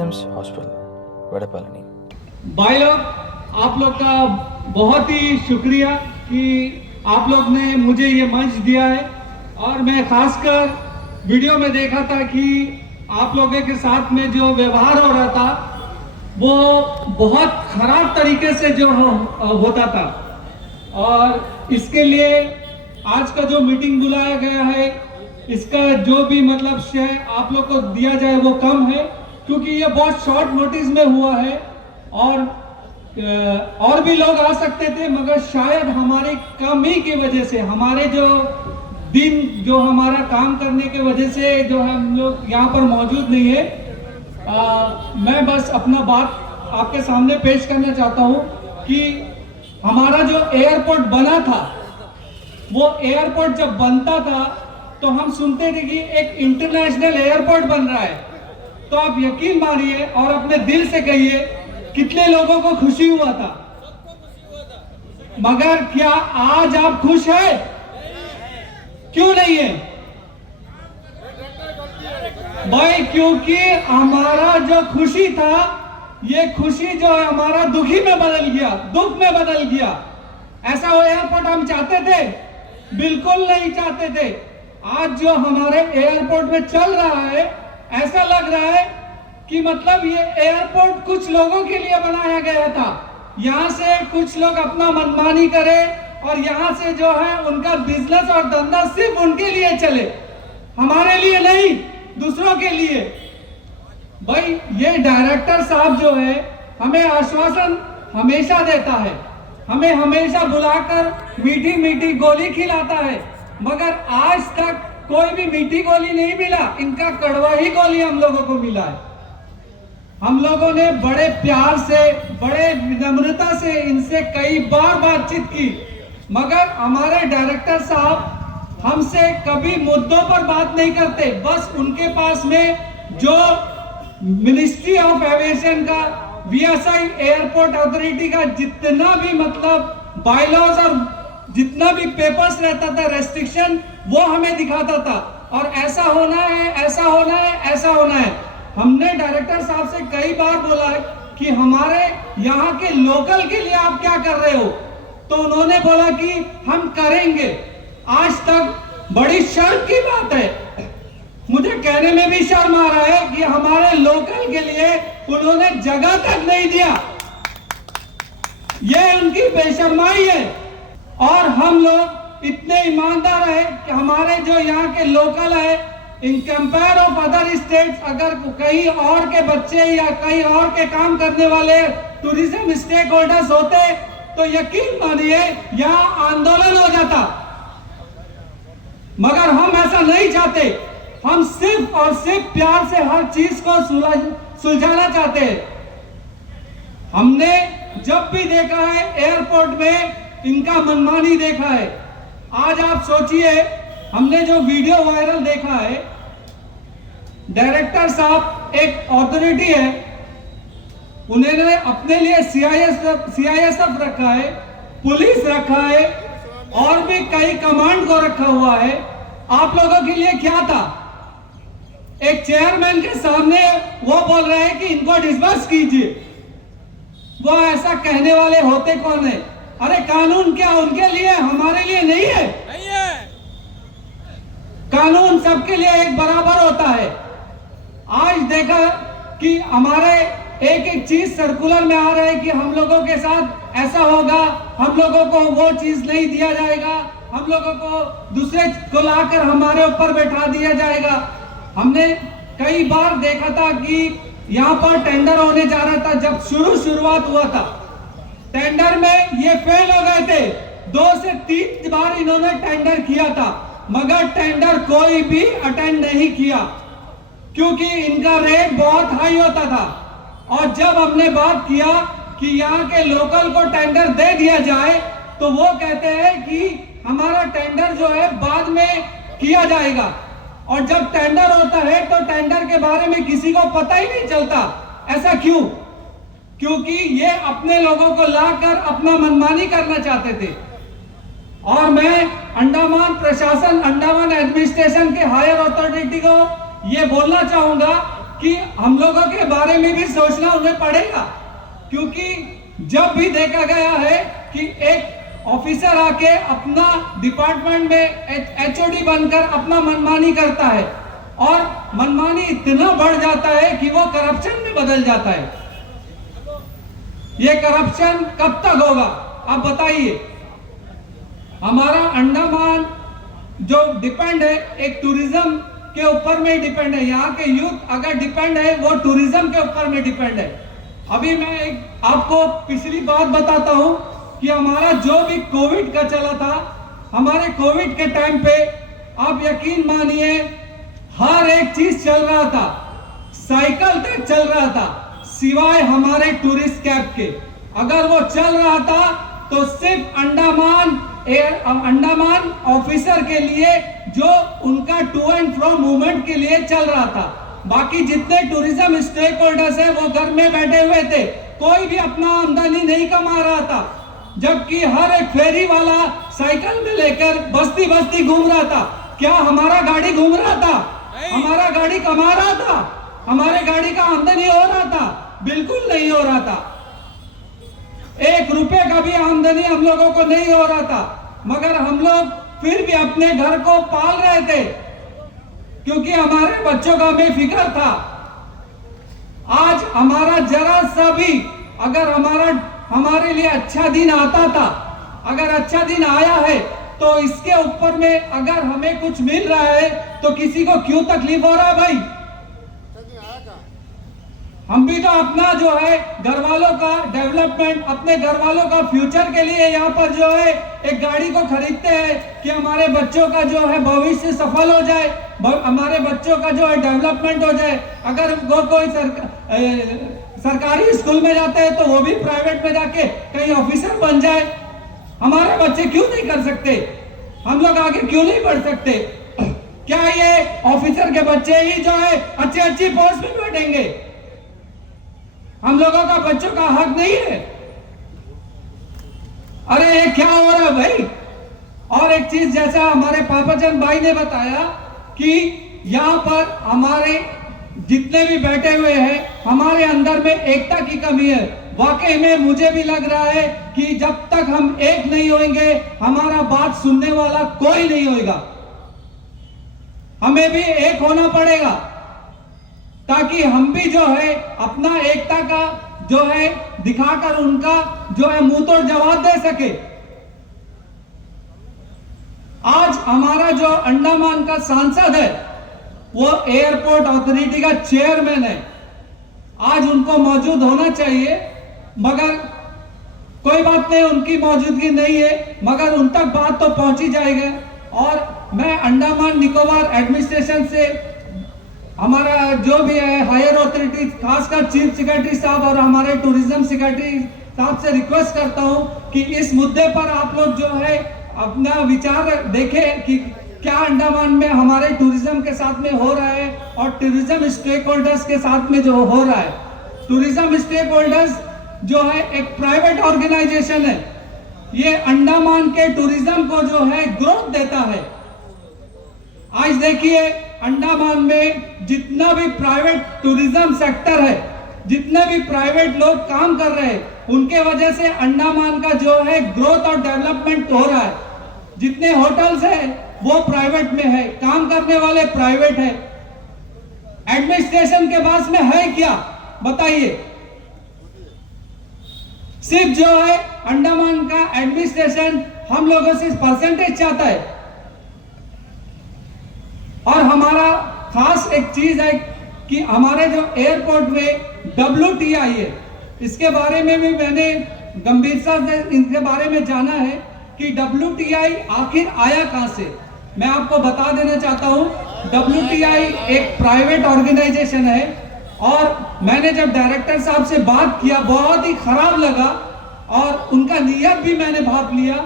SIMS hospital वड़पल्ली। भाई लोग, आप लोग का बहुत ही शुक्रिया कि आप लोग ने मुझे ये मंच दिया है। और मैं खासकर वीडियो में देखा था कि आप लोगों के साथ में जो व्यवहार हो रहा था वो बहुत खराब तरीके से जो होता था, और इसके लिए आज का जो मीटिंग बुलाया गया है इसका जो भी मतलब श्रेय आप लोग को दिया जाए वो कम है, क्योंकि ये बहुत शॉर्ट नोटिस में हुआ है और भी लोग आ सकते थे, मगर शायद हमारी कमी की वजह से, हमारे जो दिन जो हमारा काम करने की वजह से जो हम लोग यहाँ पर मौजूद नहीं है। मैं बस अपना बात आपके सामने पेश करना चाहता हूँ कि हमारा जो एयरपोर्ट बना था, वो एयरपोर्ट जब बनता था तो हम सुनते थे कि एक इंटरनेशनल एयरपोर्ट बन रहा है। तो आप यकीन मानिए और अपने दिल से कहिए कितने लोगों को खुशी हुआ था। मगर क्या आज आप खुश हैं? क्यों नहीं है भाई? क्योंकि हमारा जो खुशी था, ये खुशी जो है हमारा दुखी में बदल गया, दुख में बदल गया। ऐसा वो एयरपोर्ट हम चाहते थे? बिल्कुल नहीं चाहते थे। आज जो हमारे एयरपोर्ट में चल रहा है, ऐसा लग रहा है कि मतलब ये एयरपोर्ट कुछ लोगों के लिए बनाया गया था। यहाँ से कुछ लोग अपना मनमानी करें और यहाँ से जो है उनका बिजनेस और धंधा सिर्फ उनके लिए चले, हमारे लिए नहीं, दूसरों के लिए। भाई ये डायरेक्टर साहब जो है हमें आश्वासन हमेशा देता है, हमें हमेशा बुलाकर मीठी मीठी गोली खिलाता है, मगर आज तक कोई भी मीठी गोली नहीं मिला। इनका कड़वा ही गोली हम लोगों को मिला है। हम लोगों ने बड़े प्यार से, बड़े विनम्रता से इनसे कई बार बातचीत की, मगर हमारे डायरेक्टर साहब हमसे कभी मुद्दों पर बात नहीं करते। बस उनके पास में जो मिनिस्ट्री ऑफ एविएशन का, VSI एयरपोर्ट अथॉरिटी का जितना भी मतलब बायलॉज और जितना भी पेपर्स रहता था, रेस्ट्रिक्शन, वो हमें दिखाता था और ऐसा होना है, ऐसा होना है, ऐसा होना है। हमने डायरेक्टर साहब से कई बार बोला कि हमारे यहाँ के लोकल के लिए आप क्या कर रहे हो, तो उन्होंने बोला कि हम करेंगे। आज तक बड़ी शर्म की बात है, मुझे कहने में भी शर्म आ रहा है कि हमारे लोकल के लिए उन्होंने जगह तक नहीं दिया। ये उनकी बेशर्माई है। और हम लोग इतने ईमानदार है कि हमारे जो यहाँ के लोकल है, in compare of other states, अगर कहीं और के बच्चे या कहीं और के काम करने वाले टूरिज्म स्टेक होल्डर्स होते तो यकीन मानिए यहाँ आंदोलन हो जाता, मगर हम ऐसा नहीं चाहते। हम सिर्फ और सिर्फ प्यार से हर चीज को सुलझाना चाहते हैं। हमने जब भी देखा है एयरपोर्ट में इनका मनमानी देखा है। आज आप सोचिए, हमने जो वीडियो वायरल देखा है, डायरेक्टर साहब एक अथॉरिटी है, उन्होंने अपने लिए CISF रखा है, पुलिस रखा है और भी कई कमांड को रखा हुआ है। आप लोगों के लिए क्या था? एक चेयरमैन के सामने वो बोल रहे हैं कि इनको डिसबर्स कीजिए। वो ऐसा कहने वाले होते कौन है? अरे कानून क्या उनके लिए, हमारे लिए नहीं है? नहीं है। कानून सबके लिए एक बराबर होता है। आज देखा कि हमारे एक एक चीज सर्कुलर में आ रहा है कि हम लोगों के साथ ऐसा होगा, हम लोगों को वो चीज नहीं दिया जाएगा, हम लोगों को दूसरे को लाकर हमारे ऊपर बैठा दिया जाएगा। हमने कई बार देखा था कि यहाँ पर टेंडर होने जा रहा था, जब शुरुआत हुआ था टेंडर में ये फेल हो गए थे। 2 से 3 बार इन्होंने टेंडर किया था, मगर टेंडर कोई भी अटेंड नहीं किया, क्योंकि इनका रेट बहुत हाई होता था। और जब हमने बात किया कि यहाँ के लोकल को टेंडर दे दिया जाए, तो वो कहते हैं कि हमारा टेंडर जो है बाद में किया जाएगा। और जब टेंडर होता है तो टेंडर के बारे में किसी को पता ही नहीं चलता। ऐसा क्यों? क्योंकि ये अपने लोगों को लाकर अपना मनमानी करना चाहते थे। और मैं अंडमान प्रशासन, अंडमान एडमिनिस्ट्रेशन के हायर अथॉरिटी को ये बोलना चाहूंगा कि हम लोगों के बारे में भी सोचना उन्हें पड़ेगा, क्योंकि जब भी देखा गया है कि एक ऑफिसर आके अपना डिपार्टमेंट में एचओडी बनकर अपना मनमानी करता है और मनमानी इतना बढ़ जाता है कि वो करप्शन में बदल जाता है। ये करप्शन कब तक होगा आप बताइए। हमारा अंडमान जो डिपेंड है एक टूरिज्म के ऊपर में डिपेंड है, यहाँ के यूथ अगर डिपेंड है वो टूरिज्म के ऊपर में डिपेंड है। अभी मैं आपको पिछली बात बताता हूँ कि हमारा जो भी कोविड का चला था, हमारे कोविड के टाइम पे आप यकीन मानिए हर एक चीज चल रहा था, साइकिल तक चल रहा था सिवाय हमारे टूरिस्ट कैब के। अगर वो चल रहा था तो सिर्फ अंडमान ऑफिसर के लिए जो उनका टू एंड फ्रो मूवमेंट के लिए चल रहा था। बाकी जितने टूरिज्म स्टेक होल्डर्स है वो घर में बैठे हुए थे, कोई भी अपना आमदनी नहीं कमा रहा था, जबकि हर एक फेरी वाला साइकिल में लेकर बस्ती बस्ती घूम रहा था। क्या हमारा गाड़ी घूम रहा था? हमारा गाड़ी कमा रहा था? हमारे गाड़ी का आमदनी हो रहा था? बिल्कुल नहीं हो रहा था। 1 रुपए का भी आमदनी हम लोगों को नहीं हो रहा था, मगर हम लोग फिर भी अपने घर को पाल रहे थे क्योंकि हमारे बच्चों का हमें फिक्र था। आज हमारा जरा सा भी अगर हमारे लिए अच्छा दिन आता था, अगर अच्छा दिन आया है तो इसके ऊपर में अगर हमें कुछ मिल रहा है तो किसी को क्यों तकलीफ हो रहा है भाई? हम भी तो अपना जो है घर वालों का डेवलपमेंट, अपने घर वालों का फ्यूचर के लिए यहाँ पर जो है एक गाड़ी को खरीदते हैं कि हमारे बच्चों का जो है भविष्य सफल हो जाए, हमारे बच्चों का जो है डेवलपमेंट हो जाए। अगर वो कोई सरकारी स्कूल में जाते हैं तो वो भी प्राइवेट में जाके कहीं ऑफिसर बन जाए। हमारे बच्चे क्यों नहीं कर सकते? हम लोग आगे क्यों नहीं बढ़ सकते? क्या ये ऑफिसर के बच्चे ही जो है अच्छी अच्छी पोस्ट में बैठेंगे? हम लोगों का बच्चों का हक नहीं है? अरे ये क्या हो रहा है भाई? और एक चीज जैसा हमारे पापाचंद भाई ने बताया कि यहाँ पर हमारे जितने भी बैठे हुए हैं हमारे अंदर में एकता की कमी है। वाकई में मुझे भी लग रहा है कि जब तक हम एक नहीं होंगे हमारा बात सुनने वाला कोई नहीं होगा। हमें भी एक होना पड़ेगा ताकि हम भी जो है अपना एकता का जो है दिखाकर उनका जो है मुंह तोड़ जवाब दे सके। आज हमारा जो अंडमान का सांसद है वो एयरपोर्ट अथॉरिटी का चेयरमैन है, आज उनको मौजूद होना चाहिए, मगर कोई बात नहीं, उनकी मौजूदगी नहीं है, मगर उन तक बात तो पहुंची जाएगी। और मैं अंडमान निकोबार एडमिनिस्ट्रेशन से हमारा जो भी है हायर अथॉरिटी, खासकर चीफ सेक्रेटरी साहब और हमारे टूरिज्म सेक्रेटरी साहब से रिक्वेस्ट करता हूं कि इस मुद्दे पर आप लोग जो है अपना विचार देखें कि क्या अंडमान में हमारे टूरिज्म के साथ में हो रहा है और टूरिज्म स्टेक होल्डर्स के साथ में जो हो रहा है। टूरिज्म स्टेक होल्डर्स जो है एक प्राइवेट ऑर्गेनाइजेशन है, ये अंडमान के टूरिज्म को जो है ग्रोथ देता है। आज देखिए अंडमान में जितना भी प्राइवेट टूरिज्म सेक्टर है, जितने भी प्राइवेट लोग काम कर रहे हैं, उनके वजह से अंडमान का जो है ग्रोथ और डेवलपमेंट हो रहा है। जितने होटल्स है वो प्राइवेट में है, काम करने वाले प्राइवेट है। एडमिनिस्ट्रेशन के पास में है क्या बताइए? सिर्फ जो है अंडमान का एडमिनिस्ट्रेशन हम लोगों से परसेंटेज चाहता है। और हमारा खास एक चीज है कि हमारे जो एयरपोर्ट में WTI है, इसके बारे में भी मैंने गंभीरता से इनके बारे में जाना है कि WTI आखिर आया कहां से। मैं आपको बता देना चाहता हूं, WTI एक प्राइवेट ऑर्गेनाइजेशन है और मैंने जब डायरेक्टर साहब से बात किया बहुत ही खराब लगा और उनका नियत भी मैंने भाप लिया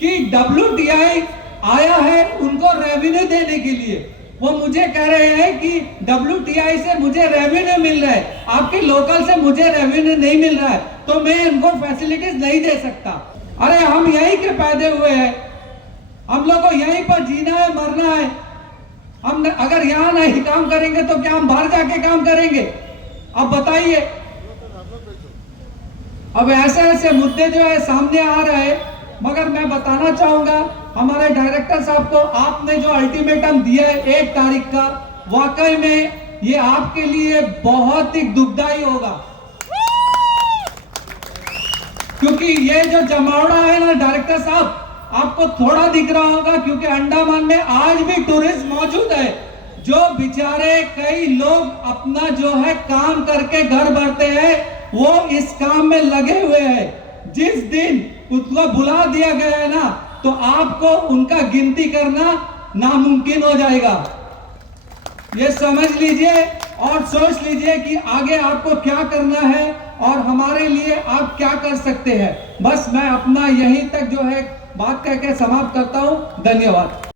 कि WTI आया है उनको रेवेन्यू देने के लिए। वो मुझे कह रहे हैं कि WTI से मुझे रेवेन्यू मिल रहा है, आपके लोकल से मुझे रेवेन्यू नहीं मिल रहा है, तो मैं इनको फैसिलिटीज नहीं दे सकता। अरे हम यहीं के पैदे हुए हैं, हम लोग को यहीं पर जीना है, मरना है। हम अगर यहाँ नहीं काम करेंगे तो क्या हम बाहर जाके काम करेंगे? अब बताइए। अब ऐसे ऐसे मुद्दे जो है सामने आ रहे हैं, मगर मैं बताना चाहूंगा हमारे डायरेक्टर साहब को, आपने जो अल्टीमेटम दिया है 1 तारीख का, वाकई में ये आपके लिए बहुत ही दुखदाई होगा, क्योंकि ये जो जमावड़ा है ना डायरेक्टर साहब, आपको थोड़ा दिख रहा होगा क्योंकि अंडमान में आज भी टूरिस्ट मौजूद है, जो बेचारे कई लोग अपना जो है काम करके घर भरते हैं, वो इस काम में लगे हुए हैं। जिस दिन उसको बुला दिया गया है ना, तो आपको उनका गिनती करना नामुमकिन हो जाएगा। ये समझ लीजिए और सोच लीजिए कि आगे आपको क्या करना है और हमारे लिए आप क्या कर सकते हैं। बस मैं अपना यहीं तक जो है बात कहकर समाप्त करता हूं। धन्यवाद।